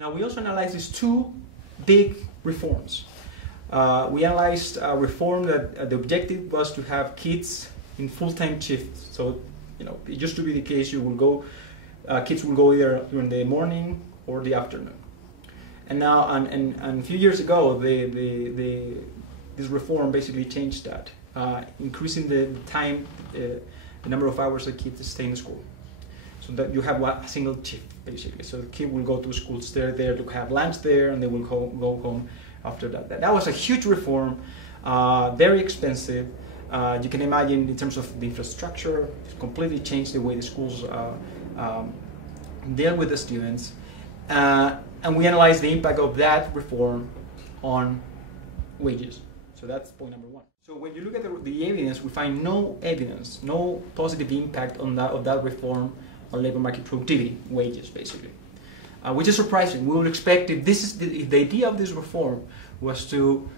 Now we also analyzed these two big reforms. We analyzed a reform that the objective was to have kids in full-time shifts. So, it used to be the case you will go, kids will go either during the morning or the afternoon. And now, and a few years ago, this reform basically changed that, increasing the time, the number of hours that kids stay in school. So that you have a single shift, basically. So the kid will go to school, stay there to have lunch there, and they will go home after that. That was a huge reform, very expensive. You can imagine in terms of the infrastructure, it completely changed the way the schools deal with the students. And we analyzed the impact of that reform on wages. So that's point number one. So when you look at the evidence, we find no evidence, no positive impact of that reform on labor market productivity, wages basically, which is surprising. We would expect if the idea of this reform was to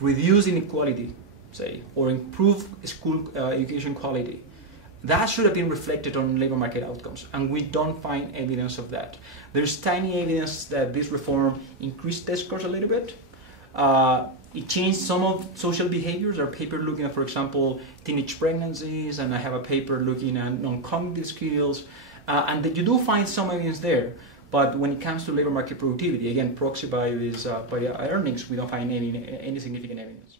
reduce inequality, say, or improve school education quality, that should have been reflected on labor market outcomes, and we don't find evidence of that. There's tiny evidence that this reform increased test scores a little bit. It changed some of social behaviors. There are papers looking at, for example, teenage pregnancies, and I have a paper looking at non-cognitive skills, and that you do find some evidence there. But when it comes to labor market productivity, again, proxy by earnings, we don't find any significant evidence.